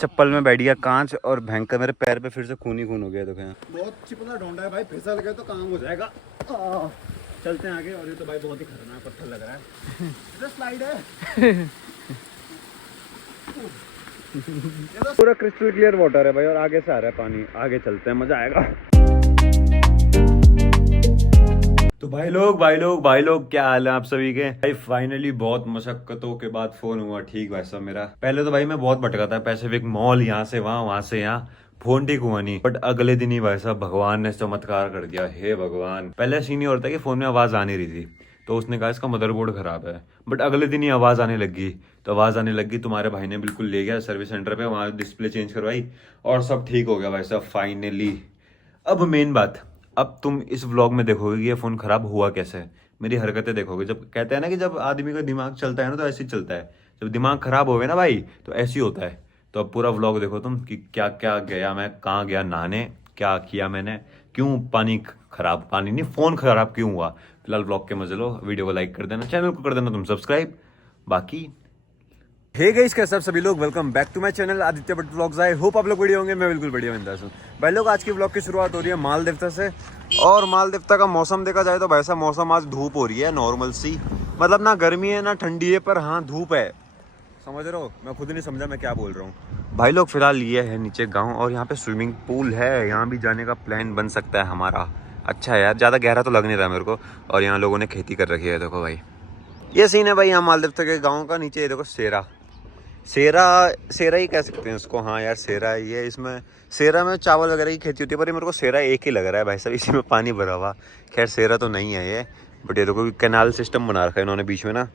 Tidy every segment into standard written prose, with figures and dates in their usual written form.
चप्पल में बैठ गया कांच और भयंकर मेरे पैर पे फिर से खून ही खून हो गया। देखो यहाँ बहुत चिपना ढूंढा है भाई, फिसल गए तो काम हो जाएगा। चलते हैं आगे। और ये तो भाई बहुत ही खतरनाक पत्थर लग रहा है। इधर स्लाइड है। पूरा क्रिस्टल क्लियर वाटर है भाई और आगे से आ रहा है पानी। आगे चलते हैं, मजा आएगा। तो भाई लोग क्या हाल है आप सभी के? भाई फाइनली बहुत मशक्कतों के बाद फोन हुआ ठीक वैसा मेरा। पहले तो भाई मैं बहुत भटका था, पैसिफिक मॉल यहाँ से वहां से यहाँ, फोन ठीक हुआ नहीं। बट अगले दिन ही भाई साहब भगवान ने चमत्कार कर दिया। हे भगवान, पहले सीन ये होता है कि फोन में आवाज आ नहीं रही थी तो उसने कहा इसका मदरबोर्ड खराब है। बट अगले दिन ही आवाज आने लगी, तो आवाज आने लगी, तुम्हारे भाई ने बिल्कुल ले गया सर्विस सेंटर पे, वहां डिस्प्ले चेंज करवाई और सब ठीक हो गया भाई साहब फाइनली। अब मेन बात, अब तुम इस व्लॉग में देखोगे कि ये फोन खराब हुआ कैसे, मेरी हरकतें देखोगे। जब कहते हैं ना कि जब आदमी का दिमाग चलता है ना तो ऐसे ही चलता है, जब दिमाग खराब होवे ना भाई तो ऐसे ही होता है। तो अब पूरा व्लॉग देखो तुम कि क्या क्या गया मैं, कहाँ गया नहाने, क्या किया मैंने, क्यों पानी खराब, पानी नहीं फोन खराब क्यों हुआ। फिलहाल व्लॉग के मजे लो, वीडियो को लाइक कर देना, चैनल को कर देना तुम सब्सक्राइब। बाकी हे गाइस, कैसे आप सभी लोग, welcome back to my channel Aditya Bhatt vlogs. I hope आप लोग बढ़िया होंगे, मैं बिल्कुल बढ़िया बिंदास हूँ। भाई लोग आज की व्लॉग की शुरुआत हो रही है मालदेवता से। और मालदेवता का मौसम देखा जाए तो वैसा मौसम आज धूप हो रही है नॉर्मल सी, मतलब ना गर्मी है ना ठंडी है, पर हाँ धूप है। समझ रहे हो, मैं खुद नहीं समझा मैं क्या बोल रहा हूँ। भाई लोग फिलहाल ये है नीचे गाँव और यहाँ पे स्विमिंग पूल है, यहाँ भी जाने का प्लान बन सकता है हमारा। अच्छा है यार, ज़्यादा गहरा तो लग नहीं रहा मेरे को। और यहाँ लोगों ने खेती कर रखी है, देखो भाई ये सीन है भाई यहाँ मालदेवता के गाँव का। नीचे देखो सेरा ही कह सकते हैं उसको। हाँ यार सेरा ही है। इसमें सेरा में चावल वगैरह की खेती होती है, पर ये मेरे को सेरा एक ही लग रहा है भाई साहब, इसी में पानी भरा हुआ। खैर सेरा तो नहीं है ये, बट ये देखो कैनाल सिस्टम बना रखा है इन्होंने बीच में ना।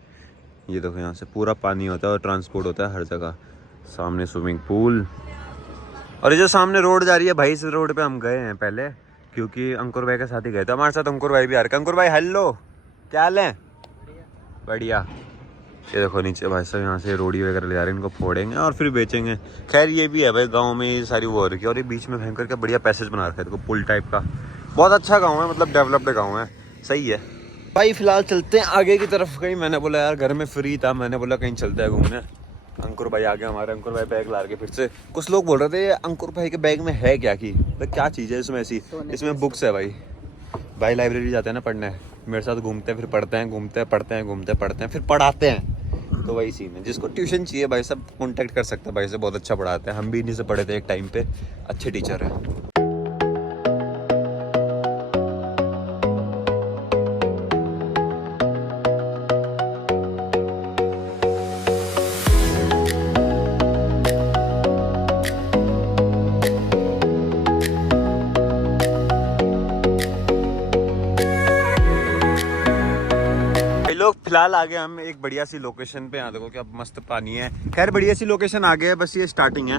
ये देखो यहाँ से पूरा पानी होता है और ट्रांसपोर्ट होता है हर जगह। सामने स्विमिंग पूल और ये जो सामने रोड जा रही है भाई, इस रोड पर हम गए हैं पहले, क्योंकि अंकुर भाई के साथ ही गए थे। हमारे साथ अंकुर भाई भी आ रहे। अंकुर भाई हेलो, क्या हाल है? बढ़िया। ये देखो नीचे भाई साहब यहाँ से रोड़ी वगैरह ले जा रहे हैं, इनको फोड़ेंगे और फिर बेचेंगे। खैर ये भी है भाई गांव में ये सारी वो हो रही है। और ये बीच में भयंकर का बढ़िया पैसेज बना रखा है, देखो पुल टाइप का। बहुत अच्छा गांव है, मतलब डेवलप्ड गांव है, सही है भाई। फिलहाल चलते हैं आगे की तरफ कहीं। मैंने बोला यार घर में फ्री था, मैंने बोला कहीं चलते हैं घूमने। अंकुर भाई आ गए हमारे। अंकुर भाई बैग ला के फिर से। कुछ लोग बोल रहे थे अंकुर भाई के बैग में है क्या, की भाई क्या चीज़ है इसमें ऐसी? इसमें बुक्स है भाई लाइब्रेरी जाते हैं ना पढ़ने, मेरे साथ घूमते हैं, फिर पढ़ते हैं, घूमते हैं, पढ़ते हैं, घूमते पढ़ते हैं, फिर पढ़ाते हैं। तो वही सीन है। जिसको ट्यूशन चाहिए भाई सब कांटेक्ट कर सकता है, भाई से बहुत अच्छा पढ़ाते हैं। हम भी इन्हीं से पढ़े थे एक टाइम पे, अच्छे टीचर हैं। लोग फिलहाल आ गए हम एक बढ़िया सी लोकेशन पे। यहाँ देखो क्या मस्त पानी है। खैर बढ़िया सी लोकेशन आ गया है, बस ये स्टार्टिंग है।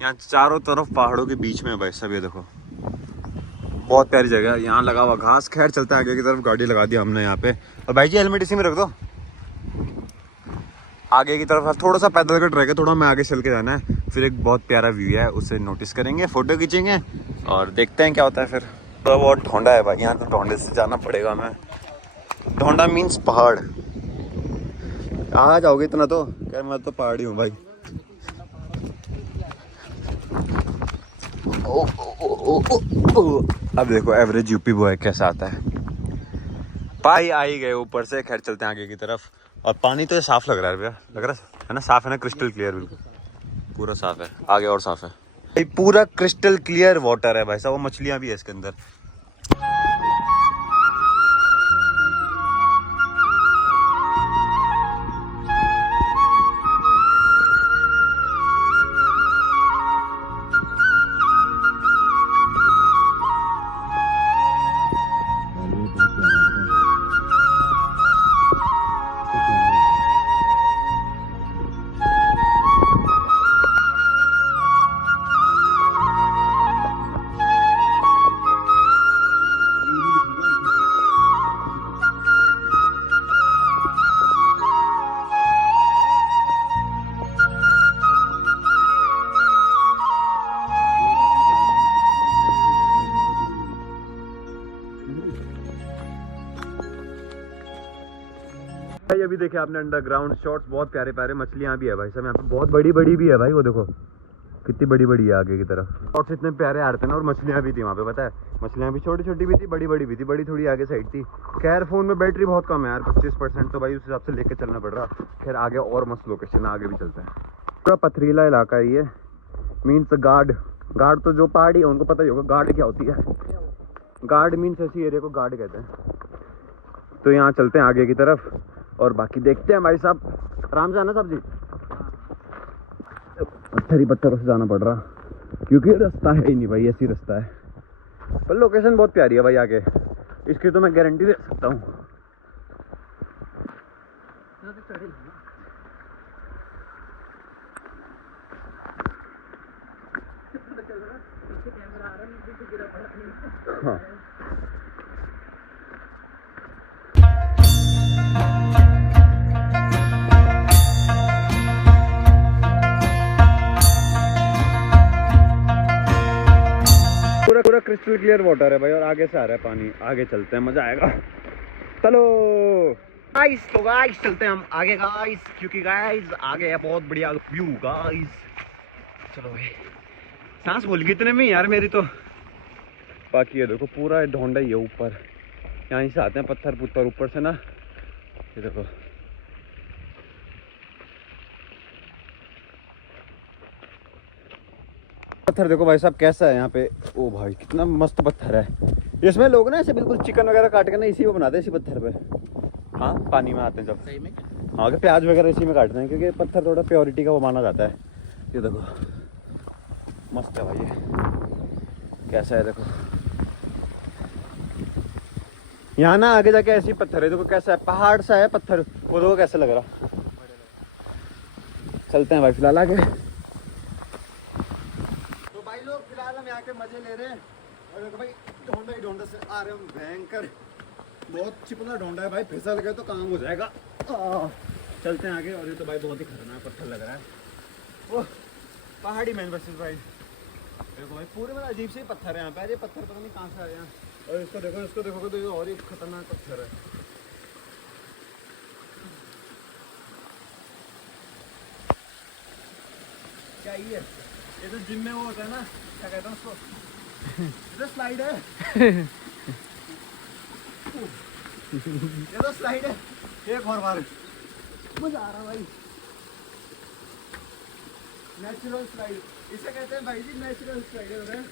यहाँ चारों तरफ पहाड़ों के बीच में भाई सब, ये देखो बहुत प्यारी जगह है। यहाँ लगा हुआ घास। खैर चलते हैं आगे की तरफ, गाड़ी लगा दी हमने यहाँ पे। और भाई जी हेलमेट इसी में रख दो। आगे की तरफ थोड़ा सा पैदल का ट्रैक है, थोड़ा हमें आगे चल के जाना है। फिर एक बहुत प्यारा व्यू है, उसे नोटिस करेंगे, फोटो खींचेंगे और देखते हैं क्या होता है। फिर थोड़ा बहुत ढोंडा है भाई यहाँ, तो ढोंडे से जाना पड़ेगा हमें। ढोंडा मीन्स पहाड़। आ जाओगे इतना तो क्या, मैं तो पहाड़ी हूँ भाई। अब देखो एवरेज यूपी बॉय कैसा आता है। भाई आ ही गए ऊपर से। खैर चलते हैं आगे की तरफ। और पानी तो ये साफ लग रहा है भैया, लग रहा है ना, साफ है ना, क्रिस्टल क्लियर, बिल्कुल पूरा साफ है। आगे और साफ है भाई, पूरा क्रिस्टल क्लियर वाटर है भाई साहब। वो मछलियां भी है इसके अंदर। भाई अभी देखे आपने अंडरग्राउंड शॉट्स, बहुत प्यारे प्यारे मछलियां भी है भाई साहब यहाँ पे, बहुत बड़ी बड़ी भी है भाई। वो देखो कितनी बड़ी बड़ी है आगे की तरफ। और इतने प्यारे आ रहे थे ना, और मछलियाँ भी थी वहाँ पे, पता है मछलियाँ भी छोटी छोटी भी थी, बड़ी बड़ी भी थी, बड़ी थोड़ी आगे साइड थी। खैर फ़ोन में बैटरी बहुत कम है यार, 25%, तो भाई उस हिसाब से लेके चलना पड़ रहा। खैर आगे और मस्त लोकेशन है, आगे भी चलते हैं। पूरा पथरीला इलाका है ये, मीन्स गार्ड तो जो पहाड़ी है उनको पता ही होगा गार्ड क्या होती है। गार्ड मीन्स ऐसी एरिया को गार्ड कहते हैं। तो यहाँ चलते हैं आगे की तरफ और बाकी देखते हैं भाई साहब। आराम से आना साहब जी, पत्थर ही पत्थरों से जाना पड़ रहा क्योंकि रास्ता है ही नहीं भाई, ऐसी रास्ता है। पर लोकेशन बहुत प्यारी है भाई आगे, इसकी तो मैं गारंटी दे सकता हूँ। हाँ पूरा पूरा क्रिस्टल क्लियर वाटर है भाई, और आगे से आ रहा है पानी। आगे चलते हैं, मजा आएगा। चलो गाइस, तो गाइस चलते हैं हम आगे गाइस, क्योंकि गाइस आगे है बहुत बढ़िया व्यू गाइस। चलो भाई, सांस भूल गई इतने में यार मेरी तो। बाकी ये देखो पूरा ढोंडा ही है ऊपर, यहाँ से आते हैं पत्थर पुत्थर ऊपर से ना। ये देखो पत्थर देखो भाई साहब कैसा है यहाँ पे। ओ भाई कितना मस्त पत्थर है। इसमें लोग ना ऐसे बिल्कुल चिकन वगैरह काट के ना इसी को बनाते हैं, इसी पत्थर पे। हाँ पानी में आते हैं जब, सही में हाँ प्याज वगैरह इसी में काटते हैं, क्योंकि पत्थर थोड़ा प्योरिटी का वो माना जाता है। ये देखो मस्त है भाई, ये कैसा है देखो। यहाँ ना आगे जाके ऐसी पत्थर है देखो, कैसा है पहाड़ सा है पत्थर, वो देखो कैसा लग रहा। चलते हैं भाई फिलहाल आगे। तो भाई लोग फिलहाल हम यहाँ के मजे ले रहे हैं, और देखो भाई ढोंडा ही ढोंडा से आ रहे हम, भयंकर बहुत चिपना ढोंडा है भाई, फिसल गए तो काम हो जाएगा। चलते हैं आगे। और ये तो भाई बहुत ही खतरनाक पत्थर लग रहा है, वो पहाड़ी मैन वर्सेस भाई। देखो भाई पूरे मतलब अजीब से ही पत्थर है यहाँ पे, ये पत्थर पता नहीं कहाँ से आए हैं। और इसको देखोगे तो ये और ही खतरनाक पत्थर है। क्या ये तो जिम में वो होता है ना, क्या कहते हैं उसको, ये तो स्लाइड है। ये तो स्लाइड है, एक और बार मजा आ रहा भाई। नेचुरल स्लाइड इसे कहते हैं भाई जी, नेचुरल स्लाइड हो रहा है।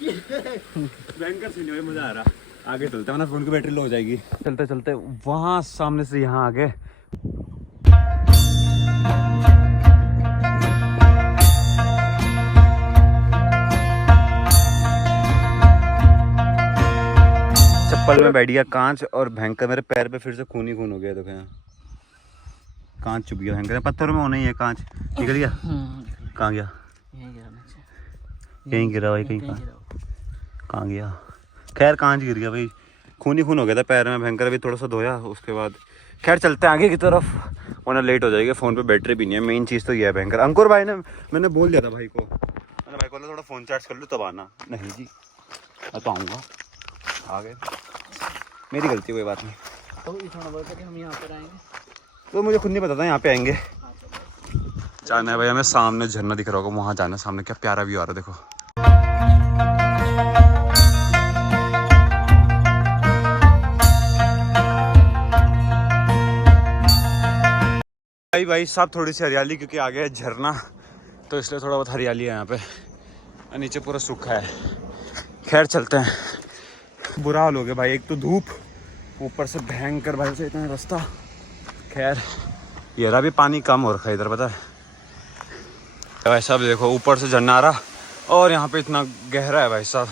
भयंकर सीन है, मजा आ रहा। आगे चलते हैं वरना फोन की बैटरी लो हो जाएगी। चलते चलते वहां सामने से यहाँ आगे चप्पल में बैठ गया कांच, और भयंकर मेरे पैर पे फिर से खून ही खून हो गया। देखो यहाँ कांच चुभ गया भयंकर, पत्थरों में होना ही है, कांच निकल गया। कहाँ गया? यहीं गिरा भाई, कहीं कहाँ गया? खैर कांच गिर गया भाई, खून ही खून हो गया था पैर में भयंकर। अभी थोड़ा सा धोया उसके बाद खैर चलते हैं आगे की तरफ, वरना लेट हो जाएगा। फ़ोन पे बैटरी भी नहीं है, मेन चीज़ तो ये है भयंकर। अंकुर भाई ने, मैंने बोल दिया था भाई को, मैंने भाई को बोला थोड़ा फ़ोन चार्ज कर लो तब आना। नहीं जी मैं तो आऊँगा, आ गए, मेरी गलती, कोई बात नहीं। तो थोड़ा बहुत कि हम यहाँ पर आएंगे, तो मुझे खुद नहीं पता था यहाँ पे आएंगे। जाना है भाई हमें, सामने झरना दिख रहा होगा, वहाँ जाना है। सामने क्या प्यारा व्यू आ रहा है देखो। भाई साहब थोड़ी सी हरियाली, क्योंकि आ गया है झरना, तो इसलिए थोड़ा बहुत हरियाली है यहाँ पे, और नीचे पूरा सूखा है। खैर चलते हैं। बुरा हाल हो गया भाई, एक तो धूप, ऊपर से भयंकर भाई से इतना रास्ता। खैर ये रहा भी पानी कम हो रखा है इधर, पता है भाई साहब। देखो ऊपर से झरना आ रहा, और यहाँ पे इतना गहरा है भाई साहब,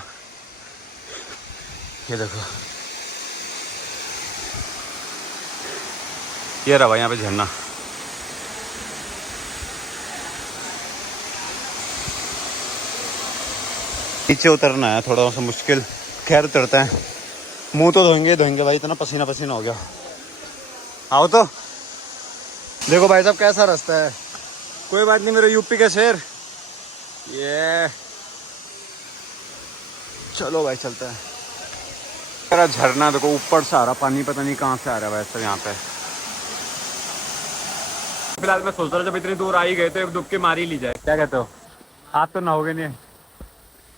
ये देखो। ये रहा भाई यहाँ पे झरना। नीचे उतरना है थोड़ा सा मुश्किल, खैर उतरते हैं। मुंह तो धोएंगे भाई, इतना पसीना पसीना हो गया। आओ तो देखो भाई साहब कैसा रास्ता है। कोई बात नहीं मेरे यूपी के शेर। ये चलो भाई चलते हैं। मेरा झरना देखो ऊपर से आ रहा पानी, पता नहीं कहाँ से आ रहा है वैसे यहाँ पे। फिलहाल मैं सोच रहा जब इतनी दूर आ ही गए तो एक डुबकी मार ही ली जाए। क्या कहते हो? हाथ तो नहाओगे नहीं?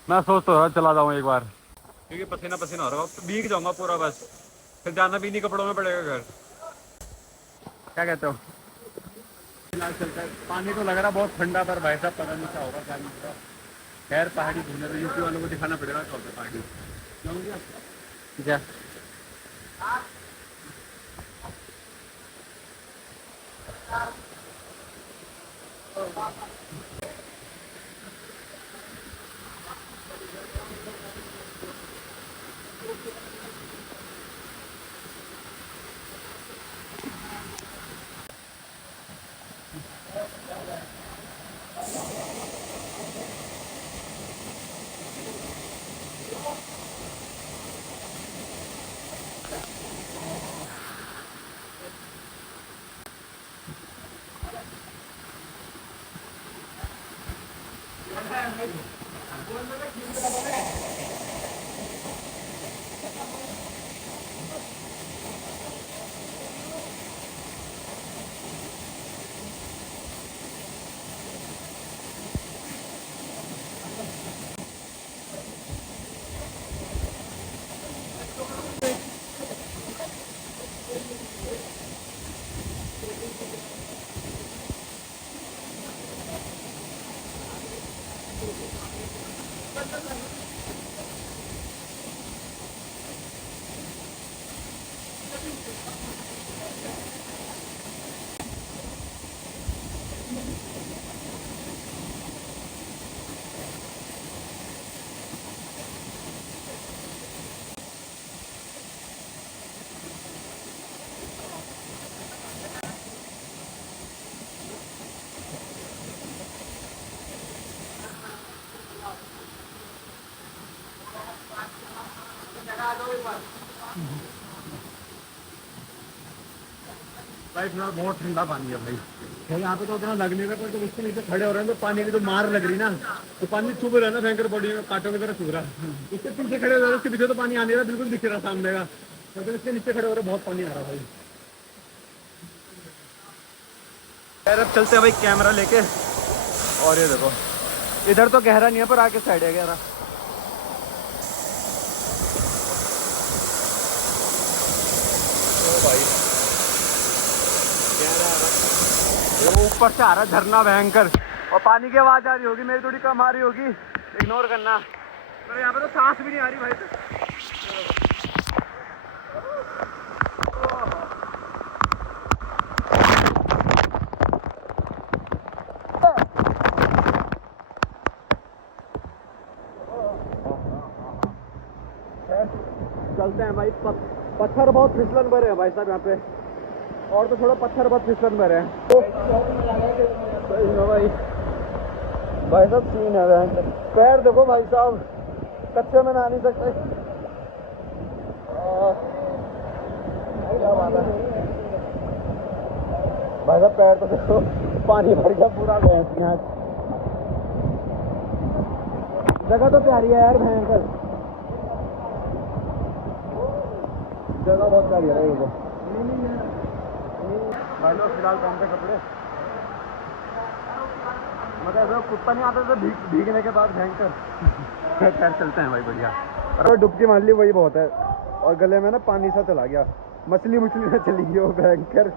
मैं सोच तो रहा चला जाऊँ एक बार, क्योंकि पसीना पसीना हो रहा है, भीग जाऊंगा पूरा, बस फिर जाना भी नहीं कपड़ों में पड़ेगा घर। क्या कहते हो? फिलहाल चलता है। पानी तो लग रहा बहुत ठंडा, पर भाई साहब पता नहीं क्या होगा क्या नहीं होगा। खैर पहाड़ी घूमने तो यूपी वालों को दिखाना पड़ेगा कौन सा पहाड़ी जाऊँगी क्या। भाई फिलहाल बहुत ठंडा पानी है भाई। यहाँ पे तो उतना लग नहीं रहा, पर जब उसके नीचे खड़े हो रहे हैं तो पानी की तो मार लग रही ना, तो पानी चुभ रहा है ना, भयंकर बॉडी में कांटों की तरह चुभ रहा है। उसके पीछे खड़े हो रहे हैं, उसके पीछे तो पानी आ नहीं रहा, बिल्कुल दिख रहा सामने का, लेकिन इसके नीचे खड़े हो रहे बहुत पानी आ रहा भाई। यार अब चलते हैं भाई कैमरा लेके, और ये देखो इधर तो गहरा नहीं है पर आगे साइड है गहरा। ऊपर से आ रहा झरना भयंकर, और पानी की आवाज आ रही होगी, मेरी थोड़ी कम आ रही होगी, इग्नोर करना। पर यहाँ पे तो सांस भी नहीं आ रही भाई। चलते हैं भाई। पत्थर बहुत फिसलन भरे हैं भाई साहब यहाँ पे, और तो थोड़ा पत्थर बहुत फिसलन भरे हैं। भाई साहब सीन है, पैर देखो भाई साहब, कच्चे में नहा नहीं सकते। क्या बात है भाई साहब, पैर तो देखो पानी भर गया पूरा। जगह तो प्यारी है यार भयंकर, जगह बहुत प्यारी है ये भाई लोग। फिलहाल पहन के कपड़े मतलब ऐसा कुत्ता नहीं आता था भीगने के बाद भयंकर। खैर चलते हैं भाई बढ़िया। और डुबकी मार ली वही बहुत है, और गले में ना पानी सा चला गया, मछली ना चली गई वो भयंकर।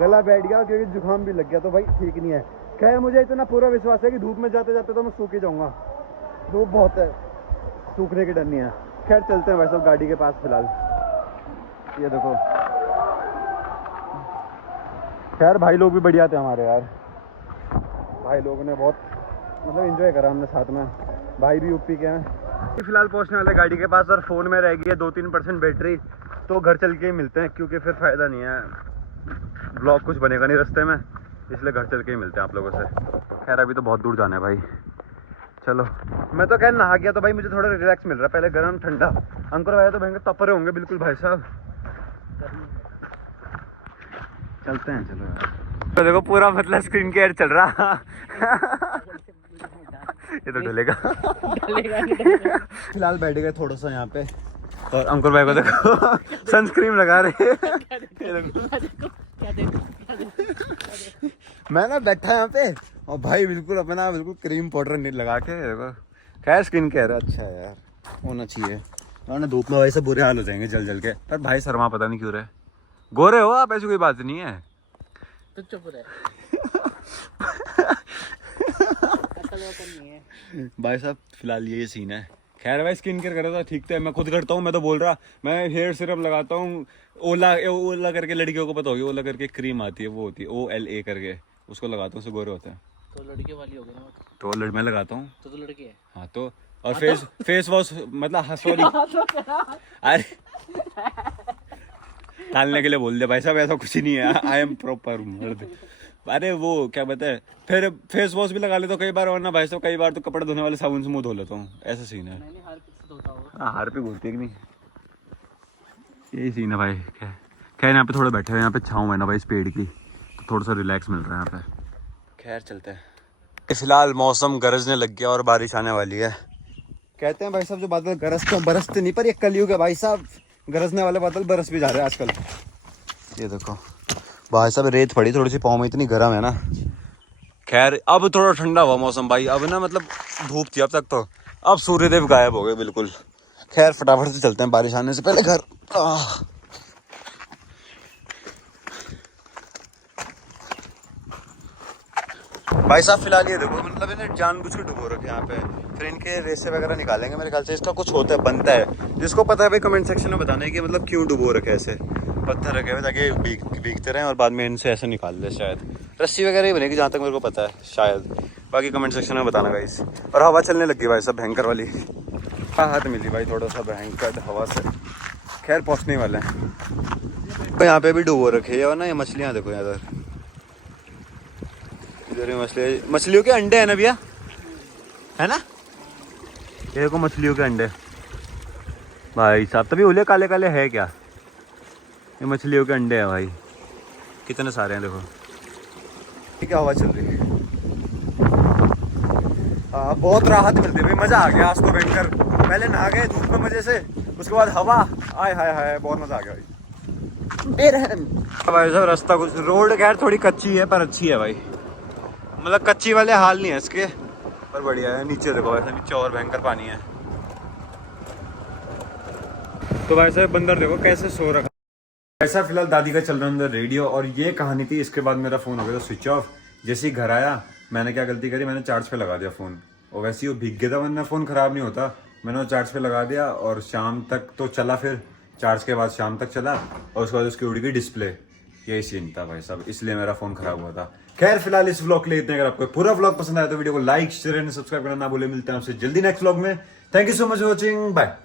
गला बैठ गया क्योंकि जुकाम भी लग गया, तो भाई ठीक नहीं है। खैर मुझे इतना पूरा विश्वास है कि धूप में जाते जाते तो मैं सूख ही जाऊंगा, धूप बहुत है, सूखने की डर नहीं है। खैर चलते हैं भाई साहब गाड़ी के पास फिलहाल। ये देखो खैर भाई लोग भी बढ़िया थे हमारे यार, भाई लोगों ने बहुत मतलब एंजॉय करा हमने साथ में, भाई भी यूपी के हैं। फिलहाल पहुंचने वाले गाड़ी के पास, और फ़ोन में रह गई है 2-3% बैटरी, तो घर चल के ही मिलते हैं, क्योंकि फिर फ़ायदा नहीं है, ब्लॉग कुछ बनेगा नहीं रास्ते में, इसलिए घर चल के ही मिलते हैं आप लोगों से। खैर अभी तो बहुत दूर जाना है भाई, चलो। मैं तो खैर नहा गया तो भाई मुझे थोड़ा रिलैक्स मिल रहा है, पहले गर्म ठंडा। अंकुर भाई तो भयंकर तपरे होंगे बिल्कुल भाई साहब। चलते हैं चलो यार। तो देखो पूरा मतलब स्क्रीन केयर चल रहा। ये तो डलेगा। फिलहाल बैठ गए थोड़ा सा यहाँ पे, और अंकुर भाई को देखो सनस्क्रीन लगा रहे हैं। क्या देखो मैं ना बैठा यहाँ पे और भाई बिल्कुल अपना बिल्कुल क्रीम पाउडर नहीं लगा के देखो। खैर स्किन केयर है, अच्छा है यार, होना चाहिए। वरना धूप में वैसे बुरे हाल हो जाएंगे जल जल के। पर भाई शर्मा पता नहीं क्यों रहे। गोरे हो आप, ऐसी कोई बात नहीं है। तो चुप रहे। अकल वकल नहीं है भाई साहब फिलहाल ये सीन है। खैर भाई स्किन केयर कर रहा था, ठीक था, मैं खुद करता हूँ। मैं तो बोल रहा, मैं हेयर सिरप लगाता हूँ। ओला करके लड़कियों को पता होगी, ओला करके क्रीम आती है, वो होती है OLA करके, उसको लगाता हूँ, उससे गोरे होते हैं। तो लड़के वाली हो गई ना वो तो मैं लगाता हूँ। तो लड़के है। हाँ तो और फेस वॉश मतलब सॉरी अरे डालने के लिए बोल दे भाई साहब, ऐसा कुछ नहीं है। आई एम प्रॉपर मर्द। अरे वो क्या बताए, फिर फेस वॉश भी लगा लेता हूँ कई बार, वरना भाई साहब कई बार तो कपड़े धोने वाले साबुन से मुंह धो लेता हूँ, ऐसा सीन है। मैंने हार किससे धोता होगा। हाँ हार पे घुलती है कि नहीं, यही सीन है भाई। खैर यहाँ पे थोड़ा बैठे हुए, यहाँ पे छाँव है ना भाई इस पेड़ की, तो थोड़ा सा रिलैक्स मिल रहा है यहाँ पे। खैर चलते हैं। फिलहाल मौसम गरजने लग गया और बारिश आने वाली है। कहते हैं भाई साहब जो बादल गरजते हैं, बरसते नहीं, पर ये कलयुग है भाई साहब, गरजने वाले बादल बरस भी जा रहे हैं आजकल। ये देखो भाई साहब रेत पड़ी थोड़ी सी पाँव में, इतनी गर्म है ना। खैर अब थोड़ा ठंडा हुआ मौसम भाई, अब ना मतलब धूप थी अब तक तो, अब सूर्यदेव गायब हो गए बिल्कुल। खैर फटाफट से चलते हैं बारिश आने से पहले घर। भाई साहब फिलहाल ये देखो, मतलब इन्हें जानबूझ के डुबो रखे यहाँ पे, फिर इनके रेसे वगैरह निकालेंगे मेरे ख्याल से। इसका कुछ होता है, बनता है, जिसको पता है भाई कमेंट सेक्शन में बताना है कि मतलब क्यों डुबो रखे ऐसे पत्थर रखे हुए, ताकि भीगते रहें और बाद में इनसे ऐसे निकाल ले। शायद रस्सी वगैरह ही बनेगी जहाँ तक मेरे को पता है शायद, बाकी कमेंट सेक्शन में बताना गाइस। और हवा चलने लगी भाई साहब भयंकर वाली, राहत मिली भाई थोड़ा सा भयंकर हवा से। खैर पहुँचने वाले हैं। तो यहाँ पे भी डुबो रखे है, और ना ये मछलियाँ देखो इधर, इधर ही मछलियों के अंडे है ना भैया, है ना, ये देखो मछलियों के अंडे भाई साहब। तभी बोले काले काले है क्या, ये मछलियों के अंडे हैं भाई, कितने सारे हैं देखो। ठीक है हवा चल रही है, बहुत राहत मिलती है भाई, मज़ा आ गया आज तो बैठकर। पहले नहा गए धूप में मज़े से, उसके बाद हवा, आय हाय हाय बहुत मज़ा आ गया भाई साहब। रास्ता कुछ, रोड खैर थोड़ी कच्ची है पर अच्छी है भाई, मतलब कच्ची वाले हाल नहीं है इसके, पर बढ़िया है। नीचे देखो वैसे, नीचे और भयंकर पानी है। तो वैसे बंदर देखो कैसे सो रखा। ऐसा फिलहाल दादी का चल रहा है अंदर रेडियो, और ये कहानी थी। इसके बाद मेरा फ़ोन हो गया था स्विच ऑफ। जैसे ही घर आया मैंने क्या गलती करी, मैंने चार्ज पे लगा दिया फ़ोन, और वैसे ही वो भीग गया था, वरना फ़ोन ख़राब नहीं होता। मैंने वो चार्ज पे लगा दिया और शाम तक तो चला, फिर चार्ज के बाद शाम तक चला, और उसके बाद उसकी उड़ गई डिस्प्ले। यही सीन था भाई साहब, इसलिए मेरा फ़ोन ख़राब हुआ था। खैर फिलहाल इस व्लॉग के लिए इतने। अगर आपको पूरा व्लॉग पसंद आया तो वीडियो को लाइक शेयर एंड सब्सक्राइब करना ना भूले। मिलते हैं आपसे जल्दी नेक्स्ट व्लॉग में। Thank you so much for watching, bye.